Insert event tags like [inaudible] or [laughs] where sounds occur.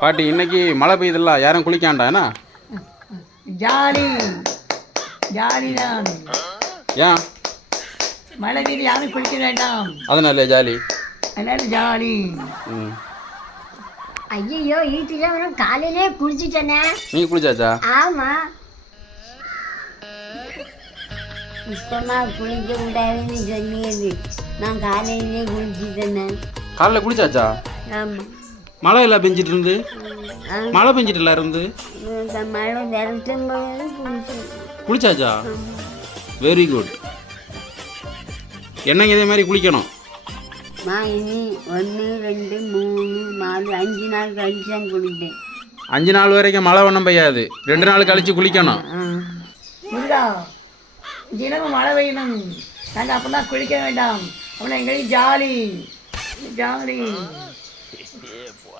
பாட்டி இன்னைக்கு மழை பெய்யுதுல்ல யாரும் குளிக்காண்டா என்ன? ஜாலி. ஜாலி தான் ஏன்? மழை நீர் யாரும் குளிக்க வேண்டாம். அதனால ஜாலி? அதனால ஜாலி. ஐயோ வீட்டுல வரும் காலையிலே குளிச்சுட்டேனே. நீங்கள் குளிச்சாச்சா? ஆமா. இப்பமா குளிக்க கூடாதுன்னு சொல்லியது. நான் காலையிலே குளிச்சுட்டேனே. காலைல குளிச்சாச்சா? ஆமா. மழை எல்லாம் பெஞ்சிட்டு இருந்து. மழை இருந்து? விரட்டும் போது குளிச்சேன் குளிச்சாச்சா? வெரி குட் என்னங்க இதே மாதிரி குளிக்கணும்? நான் இனி ஒன்று ரெண்டு மூணு நாலு அஞ்சு நாள் கழிச்சு தான் குளித்தேன் அஞ்சு நாள் வரைக்கும் மழை ஒன்றும் பெய்யாது. ரெண்டு நாள் கழிச்சு குளிக்கணும். முருகா தினமும் மழை பெய்யணும். நாங்கள் அப்போ தான் குளிக்க வேண்டாம். அப்படின்னா எங்களுக்கு ஜாலி. ஜாலி. [laughs] É, boa.